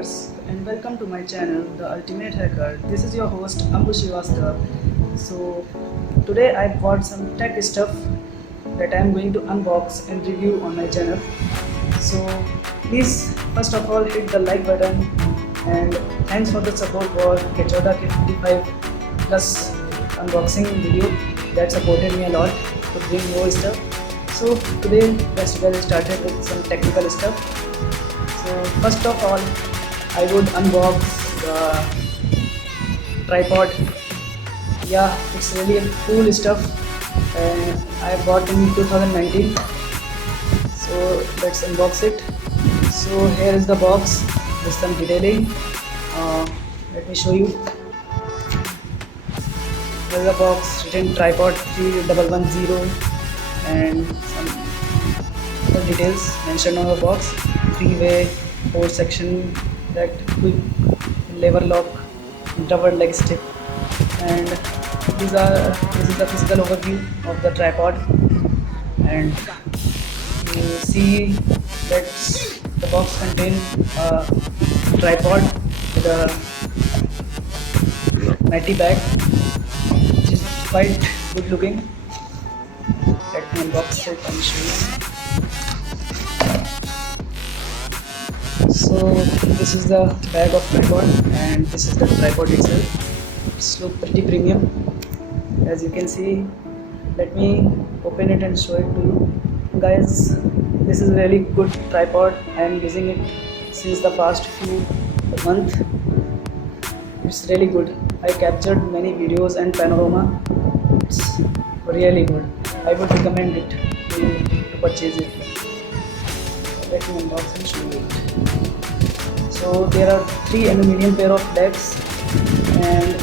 viewers and welcome to my channel The Ultimate Hacker. This is your host Ambu Srivastava. So today I bought some tech stuff that I am going to unbox and review on my channel. So please first of all hit the like button and thanks for the support for Kechoda K55 plus unboxing video that supported me a lot to bring more stuff. So today let's get started with some technical stuff. So first of all, I would unbox the tripod. Yeah, it's really a cool stuff, and I bought in 2019. So let's unbox it. So here is the box with some detailing. Let me show you. Here is the box written tripod 3110 and some other details mentioned on the box. 3-way 4-section that quick lever lock, double leg stick, and this is the physical overview of the tripod. And you see that the box contains a tripod with a matty back, which is quite good looking. Let me unbox it and show you. So this is the bag of tripod and this is the tripod itself. It's look pretty premium, as you can see. Let me open it and show it to you guys. This is a really good tripod. I am using it since the past few months. It's really good. I captured many videos and panorama. It's really good. I would recommend it to purchase it. Let me unbox and show you it. So there are 3 aluminum pair of legs and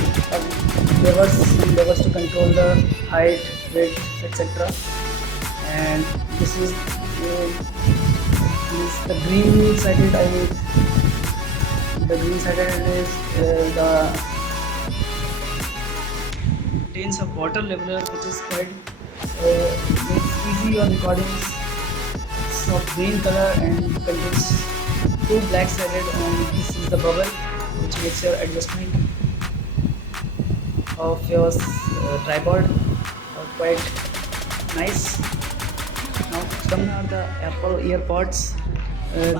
levers to control the height, width, etc. And this is the green sided. The green sided is the contains a water leveler, which is quite makes easy on recordings. It's of green color and contains 2 black sided, and this is the bubble which makes your adjustment of your tripod quite nice. Now come are the Apple earpods.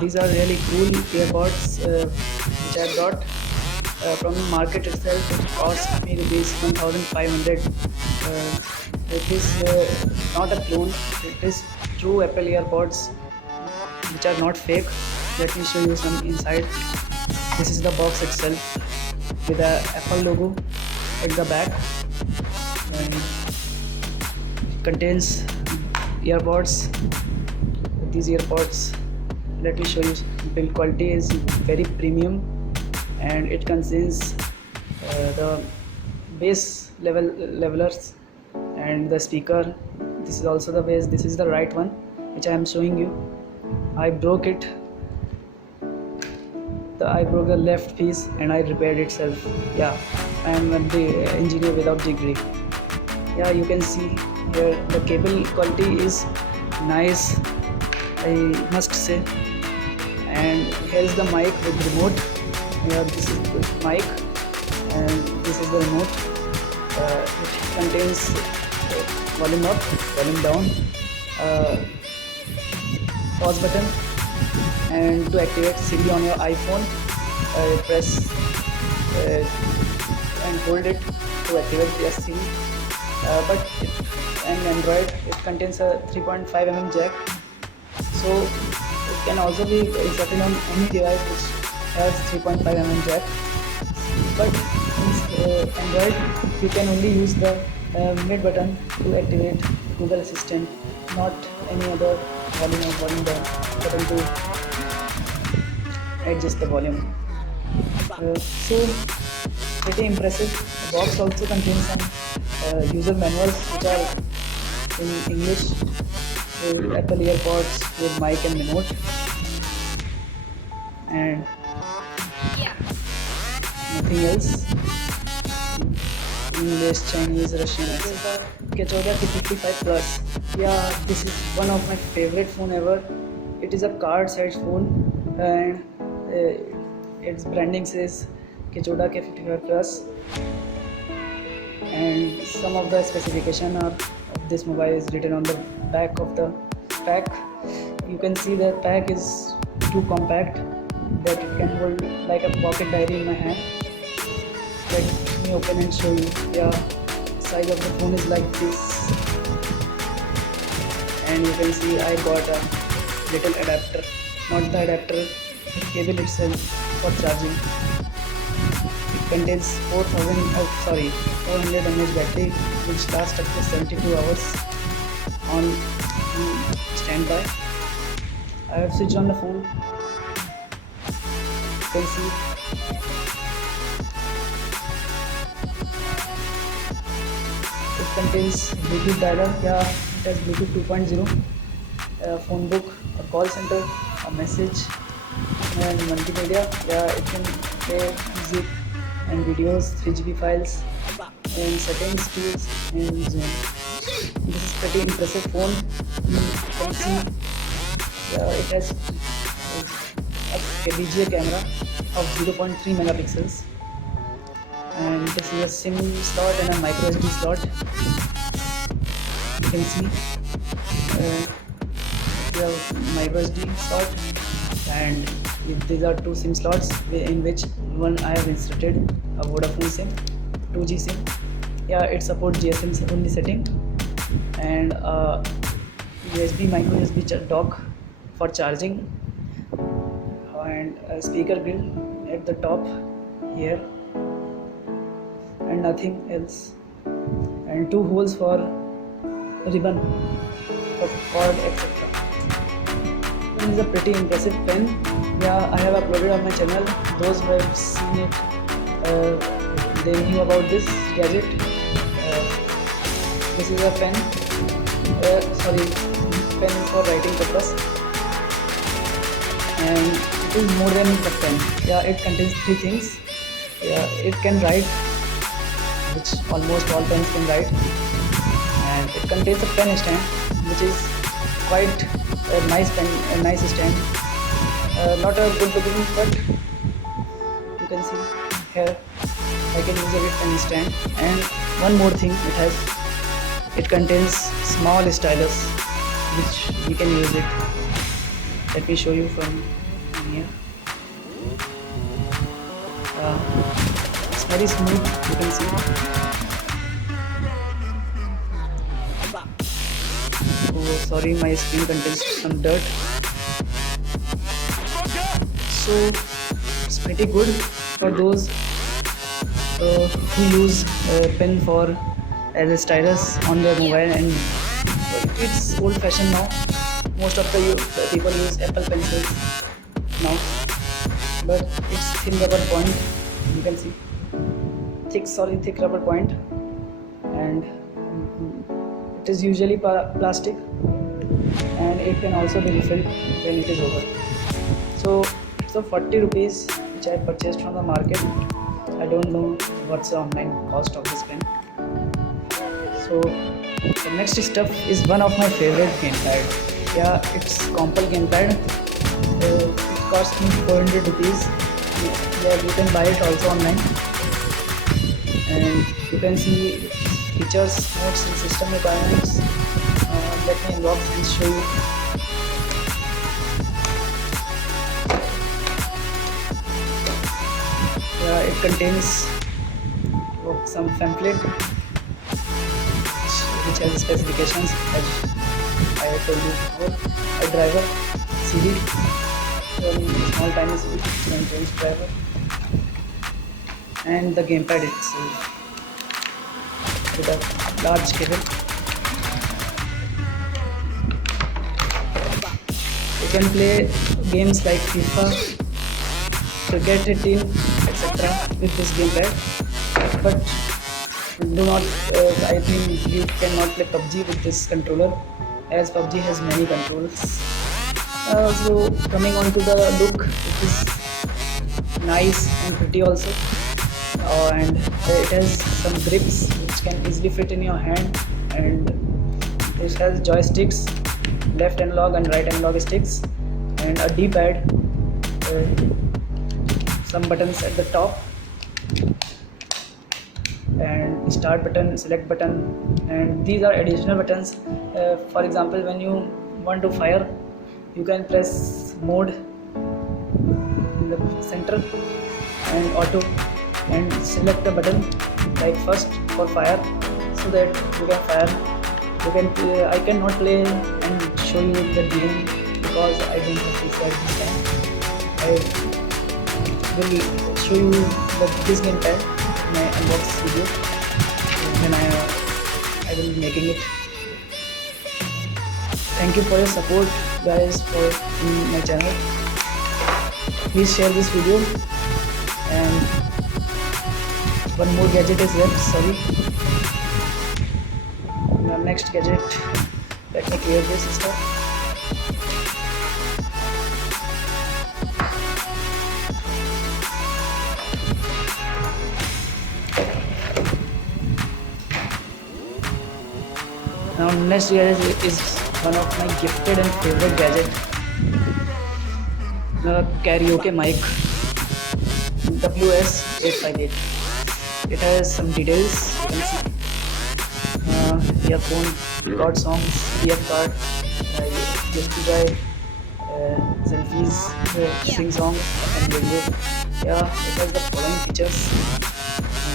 These are really cool earpods which I brought from the market itself. It cost me rupees 1500. It is not a clone, it is true Apple earpods which are not fake. Let me show you some inside. This is the box itself with the Apple logo at the back, and it contains earbuds. These earbuds, let me show you. Build quality is very premium, and it contains the bass levelers and the speaker. This is also the bass. This is the right one which I am showing you. I broke it. I broke the left piece and I repaired itself. Yeah, I am the engineer without degree. Yeah, you can see here the cable quality is nice, I must say. And here is the mic with remote. Yeah, this is the mic and this is the remote. It contains volume up, volume down, pause button, and to activate Siri on your iPhone, press and hold it to activate the Siri. But in Android it contains a 3.5mm jack, so it can also be inserted on any device which has 3.5mm jack. But in Android you can only use the mid button to activate Google Assistant, not any other volume or volume down button to adjust the volume. So pretty impressive. The box also contains some user manuals which are in English, with Apple earpods with mic and remote, and nothing else. English, Chinese, Russian, etc. Kechoda K55 Plus. Yeah, this is one of my favorite phone ever. It is a card size phone, and its branding says Kichoda K55 Plus, and some of the specification of this mobile is written on the back of the pack. You can see that pack is too compact that it can hold like a pocket diary in my hand. Let me open and show you. Yeah, size of the phone is like this, and you can see I got a little adapter, not the adapter, the cable itself for charging. It contains 400 mAh battery which lasts up to 72 hours on standby. I have switched on the phone. You can see it contains Bluetooth dialer. Yeah, it has Bluetooth 2.0, phone book, a call center, a message, and multimedia. Yeah, it can play music and videos, 3GB files, and settings, tools, and zoom. This is pretty impressive phone. You can see it has a VGA camera of 0.3 megapixels, and this is a SIM slot and a micro SD slot. You can see the micro SD slot, and these are two SIM slots in which one I have inserted a Vodafone SIM, 2G SIM. Yeah, it supports GSM only setting, and USB micro USB dock for charging, and a speaker grill at the top here, and nothing else, and two holes for ribbon for cord, etc. This is a pretty impressive pen. Yeah, I have uploaded on my channel. Those who have seen it, they knew about this gadget. This is a pen, pen for writing purpose, and it is more than a pen. Yeah, it contains three things. Yeah, it can write, which almost all pens can write, and it contains a pen stand, which is quite a nice pen, a nice stand. Not a good looking, but you can see here I can use a pen stand. And one more thing, it contains small stylus which we can use it. Let me show you from here. It's very smooth, you can see. Oh, sorry, my screen contains some dirt. So it's pretty good for those who use pen for as a stylus on their mobile, and it's old fashioned now. Most of the people use Apple pencils now, but it's thin rubber point. You can see thick rubber point, and it is usually plastic, and it can also be refilled when it is over. So it's a 40 rupees which I purchased from the market. I don't know what's the online cost of this pen. So the next stuff is one of my favorite gamepad. Yeah, it's Compal gamepad. It cost me 400 rupees. Yeah, you can buy it also online, and you can see features, notes, and system requirements. Let me unbox and show you. It contains some pamphlet which has specifications, as I told you before. A driver, CD, small tiny CD, contains driver, and the gamepad itself with a large cable. You can play games like FIFA, Cricket Team, etc. with this gamepad, but do not. I think you cannot play PUBG with this controller, as PUBG has many controls. So coming on to the look, it is nice and pretty also, and it has some grips which can easily fit in your hand, and it has joysticks, left analog and right analog sticks, and a D-pad. some buttons at the top, and start button, select button, and these are additional buttons. For example, when you want to fire, you can press mode in the center and auto, and select the button like first for fire, so that you can fire. You can play, I cannot play and show you the game because I don't have this at this time. I will show you this game pad in my unbox video when I will be making it. Thank you for your support, guys, for in my channel. Please share this video. And one more gadget is left, sorry. Our next gadget, let me clear this stuff. Now next gadget is one of my gifted and favorite gadget, the karaoke mic WS858. It has some details, you can see. Earphone, record songs, PF card, USB drive, selfies, sing songs, and radio. Yeah, it has the following features.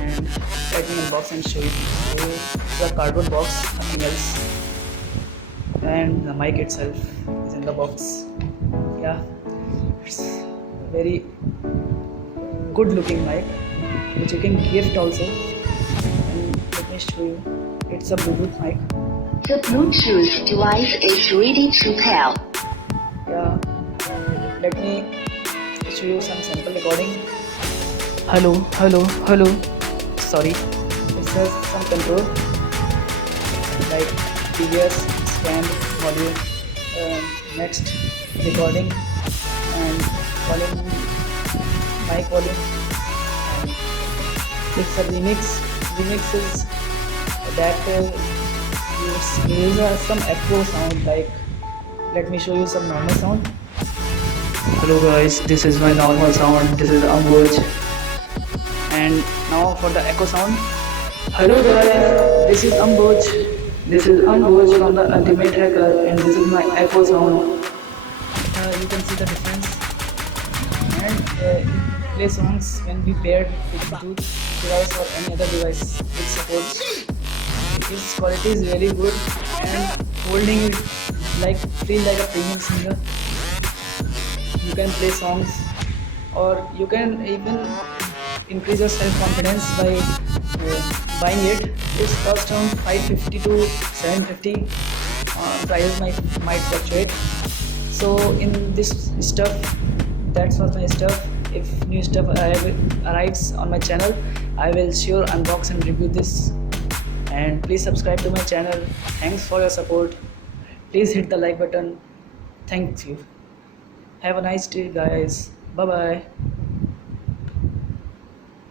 And let me unbox and show you. The cardboard box, nothing else. And the mic itself is in the box. Yeah, it's a very good looking mic which you can gift also. And let me show you. It's a Bluetooth mic. The Bluetooth device is ready to pair. Yeah, let me show you some sample recording. Hello, hello, hello. Sorry, it has some control like previous, scan, volume, next, recording, and volume, mic volume. And it's a remix. Remix is that uses some echo sound. Like, let me show you some normal sound. Hello guys, this is my normal sound. This is Ambuj. And now for the echo sound. Hello guys, this is Ambuj. This is Ambuj from the Ultimate Hacker, and this is my echo sound. You can see the difference. And play songs when we paired with Bluetooth device or any other device which supports. Its quality is really good, and holding it feel like a premium singer. You can play songs, or you can even increase your self-confidence by buying it. It's cost around 550 to 750. Prices might fluctuate. So in this stuff, that's not my stuff. If new stuff arrives on my channel, I will sure unbox and review this. And please subscribe to my channel. Thanks for your support. Please hit the like button. Thank you. Have a nice day, guys. Bye bye.